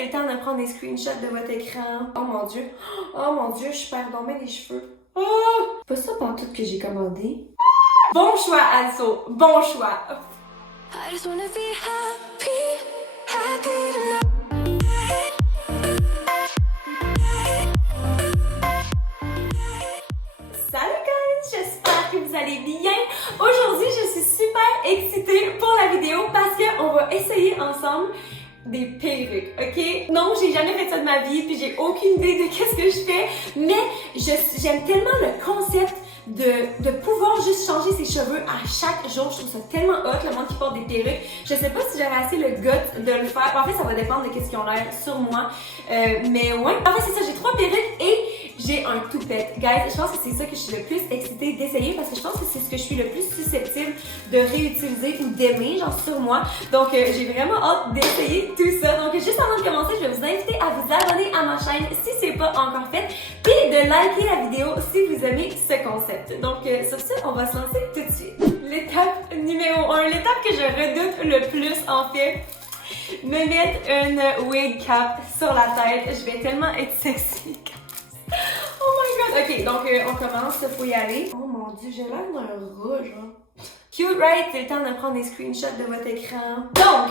pris le temps de prendre des screenshots de votre écran. Oh mon dieu, je perds donc bien les cheveux. Oh! Pas ça pantoute que j'ai commandé. Bon choix, Also, bon choix. I just wanna be happy tonight. Salut guys, j'espère que vous allez bien. Aujourd'hui, je suis super excitée pour la vidéo parce qu'on va essayer ensemble des perruques, ok? Non, j'ai jamais fait ça de ma vie, puis j'ai aucune idée de qu'est-ce que je fais, mais j'aime tellement le concept de pouvoir juste changer ses cheveux à chaque jour. Je trouve ça tellement hot, le monde qui porte des perruques. Je sais pas si j'aurais assez le gut de le faire. En fait, ça va dépendre de qu'est-ce qu'ils ont l'air sur moi. Mais ouais. En fait, c'est ça, j'ai 3 perruques et j'ai un toupette. Guys, je pense que c'est ça que je suis le plus excitée d'essayer parce que je pense que c'est ce que je suis le plus susceptible de réutiliser ou d'aimer, genre sur moi. Donc, j'ai vraiment hâte d'essayer tout ça. Donc, juste avant de commencer, je vais vous inviter à vous abonner à ma chaîne si c'est pas encore fait, puis de liker la vidéo si vous aimez ce concept. Donc, sur ce, on va se lancer tout de suite. L'étape numéro 1, l'étape que je redoute le plus en fait, me mettre une wig cap sur la tête. Je vais tellement être sexy. Oh my god! Ok, donc on commence, faut y aller. Oh mon dieu, j'ai l'air d'un rat, genre. Cute, right? C'est le temps de prendre des screenshots de votre écran. Donc,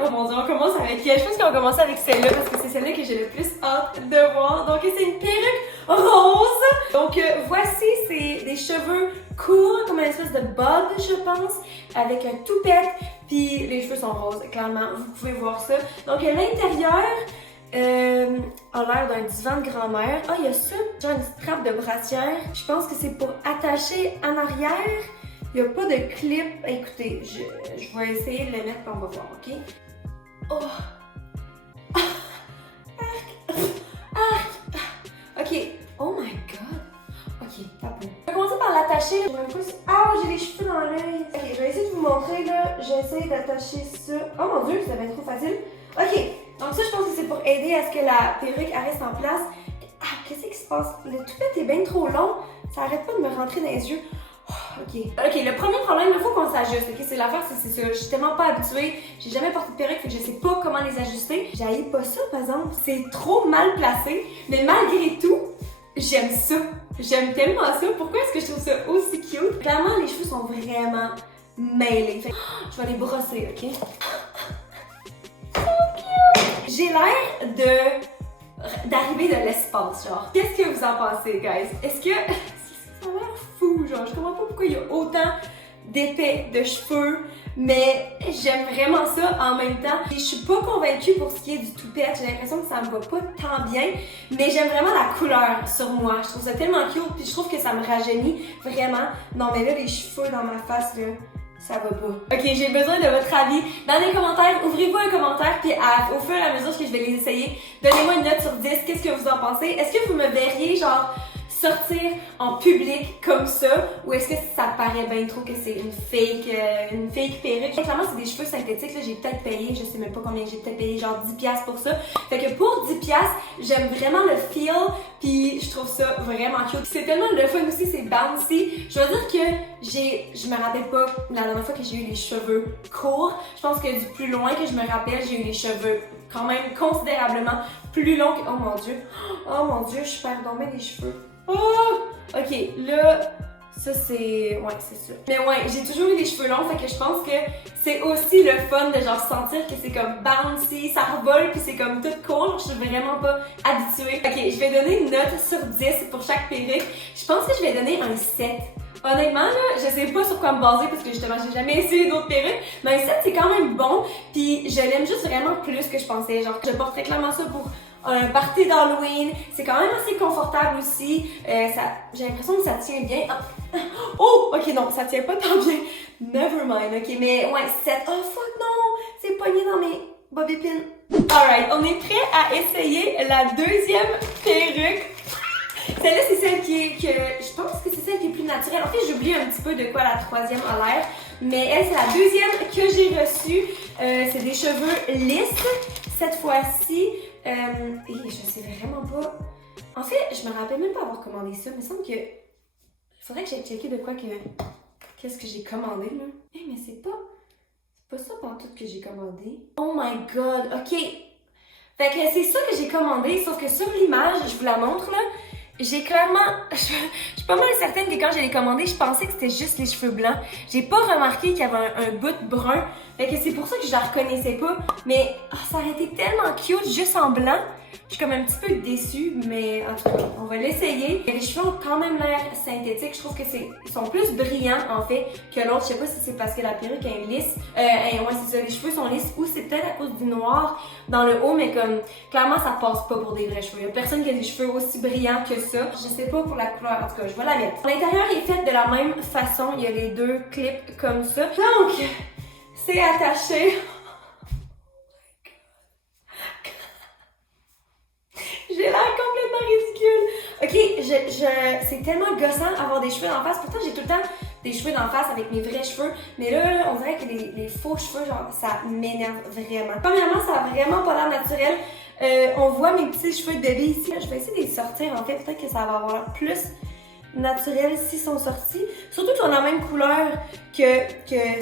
oh mon dieu, on commence avec quelle? Je pense qu'on va commencer avec celle-là parce que c'est celle-là que j'ai le plus hâte de voir. Donc, c'est une perruque rose. Donc, voici, c'est des cheveux courts, comme une espèce de bob, je pense, avec un toupette. Puis, les cheveux sont roses, clairement. Vous pouvez voir ça. Donc, l'intérieur a l'air d'un divan de grand-mère. Ah, il y a ça, genre une strap de brassière. Je pense que c'est pour attacher en arrière. Il n'y a pas de clip. Écoutez, je vais essayer de le mettre et on va voir, ok? Oh! Ok. Oh my god! Ok, pas bon. Je vais commencer par l'attacher. J'ai les cheveux dans l'œil. Ok, je vais essayer de vous montrer là. J'essaie d'attacher ça. Oh mon dieu, ça va être trop facile. Ok, donc ça, je pense que c'est pour aider à ce que la perruque reste en place. Ah, qu'est-ce qui se passe? Le toupette est bien trop long. Ça arrête pas de me rentrer dans les yeux. Ok, le premier problème, il faut qu'on s'ajuste, ok? C'est l'affaire, c'est ça. Je suis tellement pas habituée, j'ai jamais porté de perruque, fait que je sais pas comment les ajuster. J'haïs pas ça, par exemple. C'est trop mal placé, mais malgré tout, j'aime ça. J'aime tellement ça. Pourquoi est-ce que je trouve ça aussi cute? Clairement, les cheveux sont vraiment mêlés. Fait que, je vais les brosser, ok? So cute! J'ai l'air d'arriver de l'espace, genre. Qu'est-ce que vous en pensez, guys? Est-ce que ça a l'air fou, genre, je comprends pas pourquoi il y a autant d'épais de cheveux, mais j'aime vraiment ça en même temps. Et je suis pas convaincue pour ce qui est du toupette, j'ai l'impression que ça me va pas tant bien, mais j'aime vraiment la couleur sur moi. Je trouve ça tellement cute, puis je trouve que ça me rajeunit vraiment. Non, mais là, les cheveux dans ma face, là, ça va pas. Ok, j'ai besoin de votre avis. Dans les commentaires, ouvrez-vous un commentaire, puis au fur et à mesure que je vais les essayer, donnez-moi une note sur 10, qu'est-ce que vous en pensez? Est-ce que vous me verriez, genre, sortir en public comme ça, ou est-ce que ça paraît bien trop que c'est une fake perruque? Clairement, c'est des cheveux synthétiques, là, j'ai peut-être payé, je sais même pas combien, j'ai peut-être payé genre 10$ pour ça. Fait que pour 10$, j'aime vraiment le feel, puis je trouve ça vraiment cute. C'est tellement le fun aussi, c'est bouncy. Je dois dire que je me rappelle pas la dernière fois que j'ai eu les cheveux courts. Je pense que du plus loin que je me rappelle, j'ai eu les cheveux quand même considérablement plus longs que... Oh mon dieu, je perds donc bien les cheveux. Oh! Ok, là, ça c'est... Ouais, c'est ça. Mais ouais, j'ai toujours eu les cheveux longs, fait que je pense que c'est aussi le fun de genre sentir que c'est comme bouncy, ça revole puis c'est comme tout cool. Je suis vraiment pas habituée. Ok, je vais donner une note sur 10 pour chaque perruque. Je pense que je vais donner un 7. Honnêtement, là, je sais pas sur quoi me baser parce que justement, j'ai jamais essayé d'autres perruques, mais un 7 c'est quand même bon, puis je l'aime juste vraiment plus que je pensais. Genre, je porterais clairement ça pour un party d'Halloween, c'est quand même assez confortable aussi, j'ai l'impression que ça tient bien. Oh, ok, non, ça tient pas tant bien. Never mind, ok, mais ouais, 7. Oh fuck non, c'est pogné dans mes bobby pins. Alright, on est prêt à essayer la deuxième perruque. Celle-là, c'est celle je pense que c'est celle qui est plus naturelle. En fait, j'oublie un petit peu de quoi la troisième a l'air, mais elle, c'est la deuxième que j'ai reçue. C'est des cheveux lisses, cette fois-ci. Et je sais vraiment pas. En fait, je me rappelle même pas avoir commandé ça. Il me semble que. Il faudrait que j'aille checker de quoi que. Qu'est-ce que j'ai commandé là? Mais c'est pas ça pantoute que j'ai commandé. Oh my god, ok. Fait que c'est ça que j'ai commandé, sauf que sur l'image, je vous la montre là, j'ai clairement, je suis pas mal certaine que quand je l'ai commandé, je pensais que c'était juste les cheveux blancs. J'ai pas remarqué qu'il y avait un bout de brun. Fait que c'est pour ça que je la reconnaissais pas. Mais ça aurait été tellement cute juste en blanc. Je suis comme un petit peu déçue, mais en tout cas, on va l'essayer. Les cheveux ont quand même l'air synthétiques. Je trouve que ils sont plus brillants en fait que l'autre. Je sais pas si c'est parce que la perruque est lisse. Ouais, c'est ça, les cheveux sont lisses ou c'est peut-être à cause du noir dans le haut, mais comme clairement ça passe pas pour des vrais cheveux. Il y a personne qui a des cheveux aussi brillants que ça. Je sais pas pour la couleur, en tout cas, je vais la mettre. L'intérieur est fait de la même façon. Il y a les deux clips comme ça. Donc, c'est attaché. J'ai l'air complètement ridicule. Ok, c'est tellement gossant avoir des cheveux d'en face. Pourtant, j'ai tout le temps des cheveux d'en face avec mes vrais cheveux. Mais là, on dirait que les faux cheveux, genre, ça m'énerve vraiment. Premièrement, ça a vraiment pas l'air naturel. On voit mes petits cheveux de bébé ici. Je vais essayer de les sortir, en fait. Peut-être que ça va avoir plus naturel s'ils sont sortis. Surtout qu'ils ont la même couleur que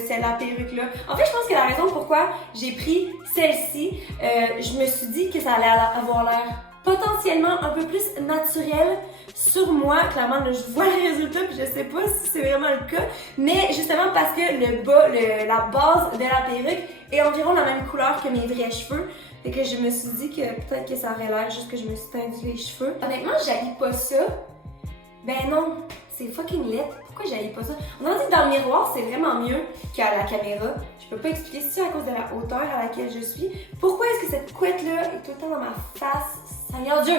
c'est la perruque là. En fait, je pense que la raison pourquoi j'ai pris celle-ci, je me suis dit que ça allait avoir l'air potentiellement un peu plus naturel sur moi. Clairement, là, je vois le résultat puis je sais pas si c'est vraiment le cas, mais justement parce que la base de la perruque est environ la même couleur que mes vrais cheveux. Fait que je me suis dit que peut-être que ça aurait l'air juste que je me suis tendu les cheveux. Honnêtement, j'haïs pas ça. Ben non, c'est fucking laid. Pourquoi j'haïs pas ça? On a dit que dans le miroir, c'est vraiment mieux qu'à la caméra. Je peux pas expliquer si c'est à cause de la hauteur à laquelle je suis. Pourquoi est-ce que cette couette-là est tout le temps dans ma face? Seigneur Dieu!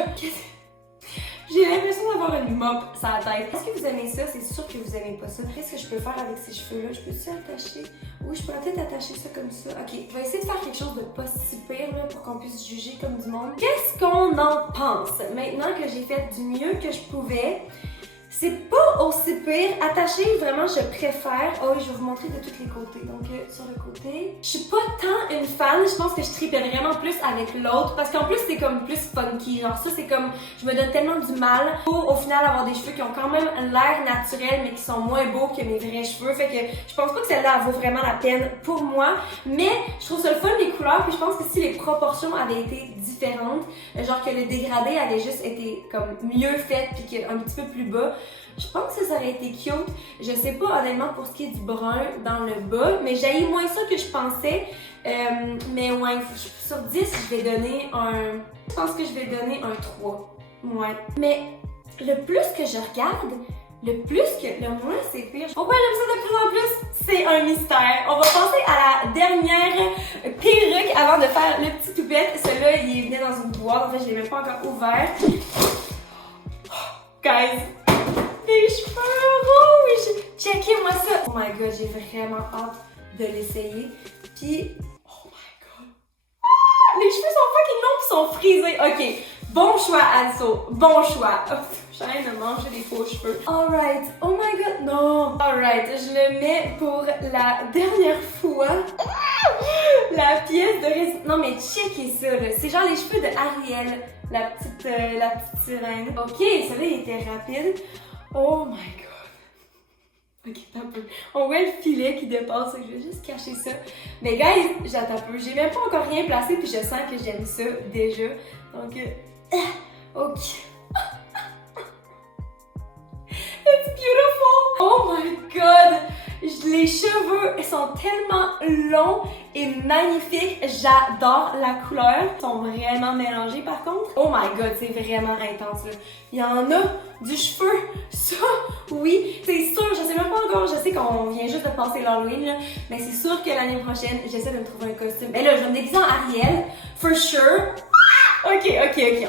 J'ai l'impression d'avoir une mop sur la tête. Est-ce que vous aimez ça? C'est sûr que vous aimez pas ça. Qu'est-ce que je peux faire avec ces cheveux-là? Je peux-tu attacher? Oui, je pourrais peut-être attacher ça comme ça. Ok, je vais essayer de faire quelque chose de pas si pire là, pour qu'on puisse juger comme du monde. Qu'est-ce qu'on en pense? Maintenant que j'ai fait du mieux que je pouvais, c'est pas aussi pire. Attaché, vraiment, je préfère. Oh oui, je vais vous montrer de tous les côtés. Donc, sur le côté. Je suis pas tant une fan. Je pense que je triperais vraiment plus avec l'autre. Parce qu'en plus, c'est comme plus funky. Genre, ça, c'est comme. Je me donne tellement du mal pour, au final, avoir des cheveux qui ont quand même l'air naturel, mais qui sont moins beaux que mes vrais cheveux. Fait que je pense pas que celle-là, elle vaut vraiment la peine pour moi. Mais je trouve ça le fun, les couleurs. Puis je pense que si les proportions avaient été différentes, genre que le dégradé avait juste été comme mieux fait, puis qu'un petit peu plus bas, je pense que ça aurait été cute. Je sais pas honnêtement pour ce qui est du brun dans le bas, mais j'ai moins ça que je pensais. Mais ouais, sur 10, je vais donner un... Je pense que je vais donner un 3. Ouais. Mais le plus que je regarde, le moins c'est pire. Pourquoi j'aime ça de plus en plus? C'est un mystère. On va passer à la dernière perruque avant de faire le petit toupette. Celui-là, il venait dans une boîte. En fait, je l'ai même pas encore ouvert. Guys! Les cheveux rouges! Checkez-moi ça! Oh my god, j'ai vraiment hâte de l'essayer. Puis, oh my god! Ah, les cheveux sont fucking longs pis sont frisés. Ok, bon choix, Anso. Bon choix. Oh, j'ai de manger des faux cheveux. Alright. Oh my god, non! Alright, je le mets pour la dernière fois. La pièce de résistance. Non mais checkez ça là. C'est genre les cheveux de Ariel. La petite sirène. Ok, celui-là il était rapide. Oh my god. Ok, t'as peu. On voit le filet qui dépasse. Je vais juste cacher ça. Mais guys, j'attends un peu. J'ai même pas encore rien placé puis je sens que j'aime ça déjà. Donc, ok. It's beautiful. Oh my god. Les cheveux sont tellement longs et magnifiques. J'adore la couleur. Ils sont vraiment mélangés par contre. Oh my god, c'est vraiment intense là. Il y en a du cheveu. Ça, oui, c'est sûr. Je sais même pas encore. Je sais qu'on vient juste de passer l'Halloween là. Mais c'est sûr que l'année prochaine, j'essaie de me trouver un costume. Mais là, je vais me déguiser en Ariel. For sure. Ok.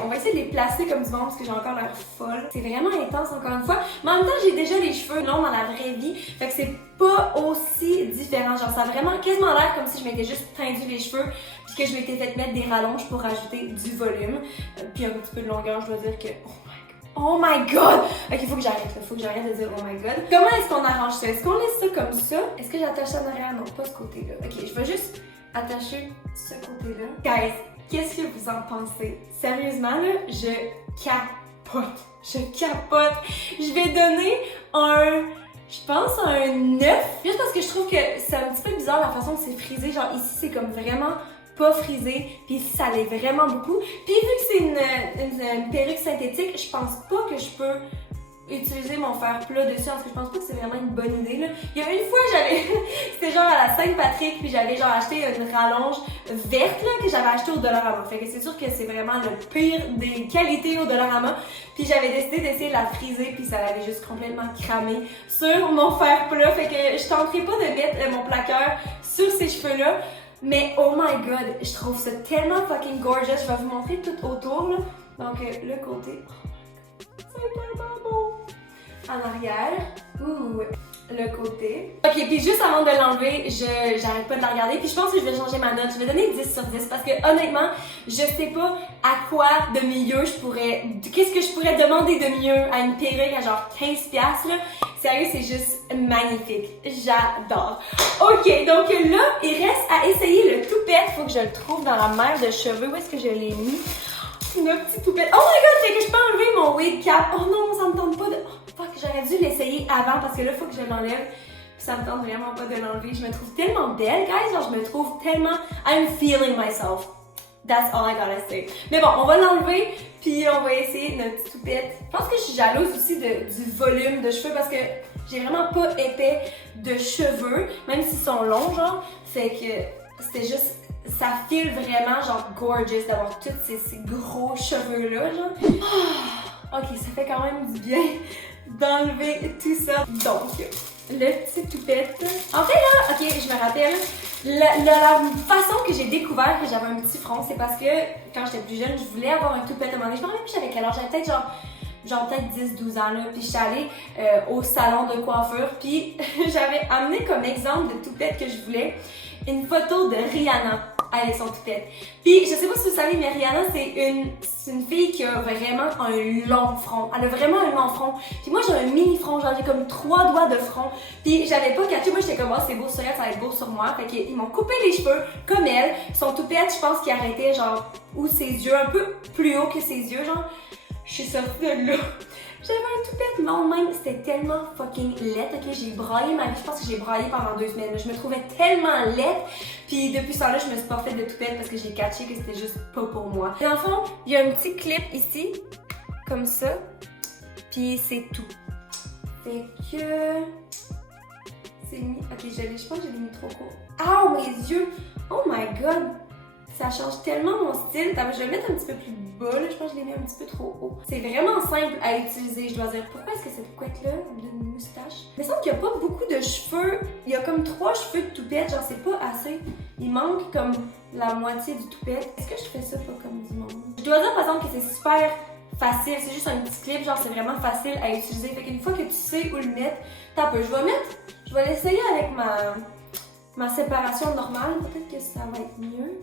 On va essayer de les placer comme du monde parce que j'ai encore l'air folle. C'est vraiment intense encore une fois. Mais en même temps, j'ai déjà les cheveux longs dans la vraie vie. Fait que c'est pas aussi différent. Genre, ça a vraiment quasiment l'air comme si je m'étais juste tendu les cheveux puis que je m'étais fait mettre des rallonges pour rajouter du volume. Puis un petit peu de longueur, je dois dire que... Oh my god! Ok, faut que j'arrête là. Faut que j'arrête de dire oh my god. Comment est-ce qu'on arrange ça? Est-ce qu'on laisse ça comme ça? Est-ce que j'attache ça en arrière? Non, pas ce côté-là. Ok, je vais juste attacher ce côté-là. Guys, qu'est-ce que vous en pensez? Sérieusement, là, je capote. Je vais donner je pense un 9. Juste parce que je trouve que c'est un petit peu bizarre la façon que c'est frisé. Genre ici, c'est comme vraiment pas frisé, puis ça l'est vraiment beaucoup. Puis vu que c'est une perruque synthétique, je pense pas que je peux utiliser mon fer plat dessus, parce que je pense pas que c'est vraiment une bonne idée, là. Il y a une fois, c'était genre à la Saint-Patrick, puis j'avais genre acheté une rallonge verte, là, que j'avais acheté au Dollarama. Fait que c'est sûr que c'est vraiment le pire des qualités au Dollarama. Puis j'avais décidé d'essayer de la friser, puis ça avait juste complètement cramé sur mon fer plat. Fait que je tenterai pas de mettre mon plaqueur sur ces cheveux-là. Mais oh my god, je trouve ça tellement fucking gorgeous. Je vais vous montrer tout autour, là. Donc, le côté. C'est tellement beau! En arrière. Ouh! Le côté. Ok, puis juste avant de l'enlever, j'arrête pas de la regarder. Puis je pense que je vais changer ma note. Je vais donner 10 sur 10 parce que honnêtement, je sais pas à quoi de mieux je pourrais. Qu'est-ce que je pourrais demander de mieux à une perruque à genre 15$ là? Sérieux, c'est juste magnifique. J'adore. Ok, donc là, il reste à essayer le toupette. Faut que je le trouve dans la mer de cheveux. Où est-ce que je l'ai mis? Une petite toupette. Oh my god, c'est que je peux enlever mon wig cap. Oh non, ça me tente pas de. Oh fuck, j'aurais dû l'essayer avant parce que là, faut que je l'enlève. Puis ça me tente vraiment pas de l'enlever. Je me trouve tellement belle, guys. Genre, je me trouve tellement. I'm feeling myself. That's all I gotta say. Mais bon, on va l'enlever, puis on va essayer notre petite toupette. Je pense que je suis jalouse aussi du volume de cheveux parce que j'ai vraiment pas épais de cheveux, même s'ils sont longs, genre. Fait que c'était juste. Ça file vraiment genre gorgeous d'avoir tous ces gros cheveux-là, genre. Oh, ok, ça fait quand même du bien d'enlever tout ça. Donc, le petit toupette. En fait, là, ok, je me rappelle, la façon que j'ai découvert que j'avais un petit front, c'est parce que quand j'étais plus jeune, je voulais avoir un toupette à un moment donné. Je me rappelle plus j'avais quel âge, j'avais peut-être genre peut-être 10-12 ans, là, puis j'étais allée au salon de coiffure, puis j'avais amené comme exemple de toupette que je voulais une photo de Rihanna avec son toupette. Puis je sais pas si vous savez, mais Rihanna c'est une fille qui a vraiment un long front. Elle a vraiment un long front. Puis moi j'ai un mini front, genre j'ai comme 3 doigts de front. Puis j'avais pas catché, moi j'étais comme oh, c'est beau sur elle, ça va être beau sur moi. Fait qu'ils m'ont coupé les cheveux comme elle. Son toupette, je pense qu'il arrêtait genre ou ses yeux un peu plus haut que ses yeux, genre. Je suis sortie de là. J'avais un toupette long même, c'était tellement fucking laid, ok? J'ai braillé ma vie, je pense que j'ai braillé pendant 2 semaines. Je me trouvais tellement laid, puis depuis ce temps-là, je me suis pas fait de toupette parce que j'ai catché que c'était juste pas pour moi. Et dans le fond, il y a un petit clip ici, comme ça, puis c'est tout. Fait que... c'est mis... Ok, je pense que je l'ai mis trop court. Ah, mes yeux! Oh my god! Ça change tellement mon style. Attends, je vais le mettre un petit peu plus bas, là. Je pense que je l'ai mis un petit peu trop haut. C'est vraiment simple à utiliser, je dois dire. Pourquoi est-ce que cette couette-là me donne une moustache? Il me semble qu'il n'y a pas beaucoup de cheveux. Il y a comme 3 cheveux de toupette, genre c'est pas assez. Il manque comme la moitié du toupette. Est-ce que je fais ça pas comme du monde? Je dois dire par exemple que c'est super facile. C'est juste un petit clip, genre c'est vraiment facile à utiliser. Fait qu'une fois que tu sais où le mettre, t'as peu. Je vais l'essayer avec ma séparation normale. Peut-être que ça va être mieux.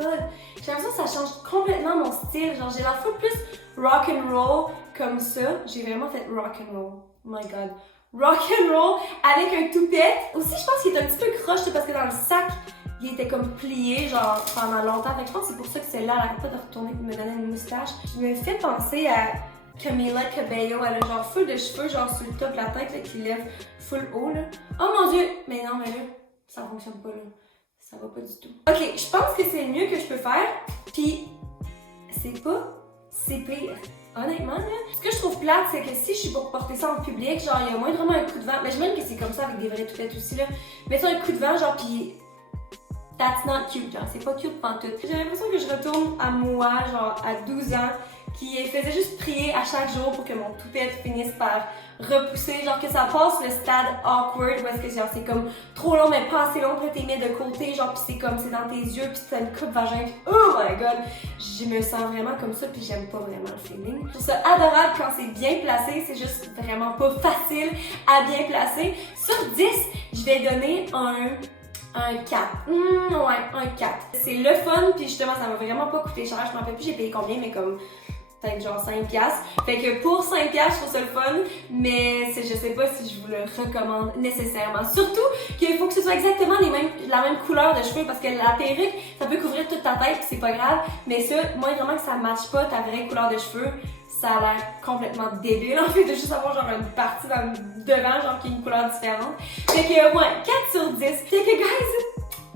J'ai l'impression que ça change complètement mon style. Genre, j'ai la fois plus rock and roll comme ça. J'ai vraiment fait rock and roll. Oh my god. Rock and roll avec un toupette. Aussi, je pense qu'il est un petit peu croche parce que dans le sac, il était comme plié, genre, pendant longtemps. Fait que je pense que c'est pour ça que celle-là, elle arrête pas de retourner et de me donner une moustache. Je me fais penser à Camila Cabello. Elle a genre full de cheveux, genre sur le top de la tête, là, qui lève full haut, là. Oh mon dieu! Mais non, mais là, ça fonctionne pas, là. Ça va pas du tout. Ok, je pense que c'est le mieux que je peux faire. Puis, c'est pire. Honnêtement, là. Ce que je trouve plate, c'est que si je suis pour porter ça en public, genre, il y a moindrement un coup de vent. Mais je même que c'est comme ça avec des vraies toupettes aussi, là. Mettons un coup de vent, genre, puis that's not cute, genre, c'est pas cute pantoute. J'ai l'impression que je retourne à moi, genre, à 12 ans, qui faisait juste prier à chaque jour pour que mon toupette finisse par repousser, genre que ça passe le stade awkward où est-ce que genre c'est comme trop long mais pas assez long, puis t'es mis de côté, genre pis c'est comme c'est dans tes yeux, pis t'as une coupe vagin, pis oh my god, je me sens vraiment comme ça pis j'aime pas vraiment le feeling. Je trouve ça adorable quand c'est bien placé, c'est juste vraiment pas facile à bien placer. Sur 10, je vais donner un 4. Ouais, un 4. C'est le fun, puis justement, ça m'a vraiment pas coûté cher. Je me rappelle plus j'ai payé combien, mais comme peut-être genre 5$. Fait que pour 5$, je trouve ça le fun, mais je sais pas si je vous le recommande nécessairement. Surtout qu'il faut que ce soit exactement la même couleur de cheveux, parce que la perruque, ça peut couvrir toute ta tête, puis c'est pas grave. Mais ça, moi, vraiment que ça matche pas ta vraie couleur de cheveux, ça a l'air complètement débile, en fait, de juste avoir genre une partie dans le devant, genre qui est une couleur différente. Fait que, ouais, 4 sur 10. Fait que, guys,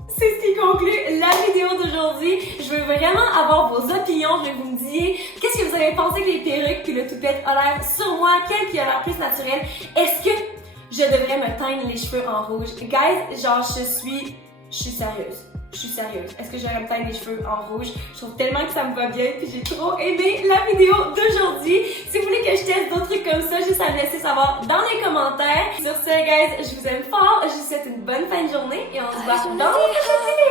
C'est ce qui conclut la vidéo d'aujourd'hui. Je veux vraiment avoir vos opinions. Je vais vous me dire qu'est-ce que vous avez pensé que les perruques puis le toupette a l'air sur moi, quel qui a l'air plus naturel. Est-ce que je devrais me teindre les cheveux en rouge? Guys, genre je suis sérieuse. Je suis sérieuse. Est-ce que j'aurais me teindre les cheveux en rouge? Je trouve tellement que ça me va bien puis j'ai trop aimé la vidéo d'aujourd'hui. Si vous voulez que je teste d'autres trucs comme ça, juste à me laisser savoir dans les commentaires. Sur ce, guys, je vous aime fort. Je vous souhaite une bonne fin de journée et on se voit dans les prochaines vidéos.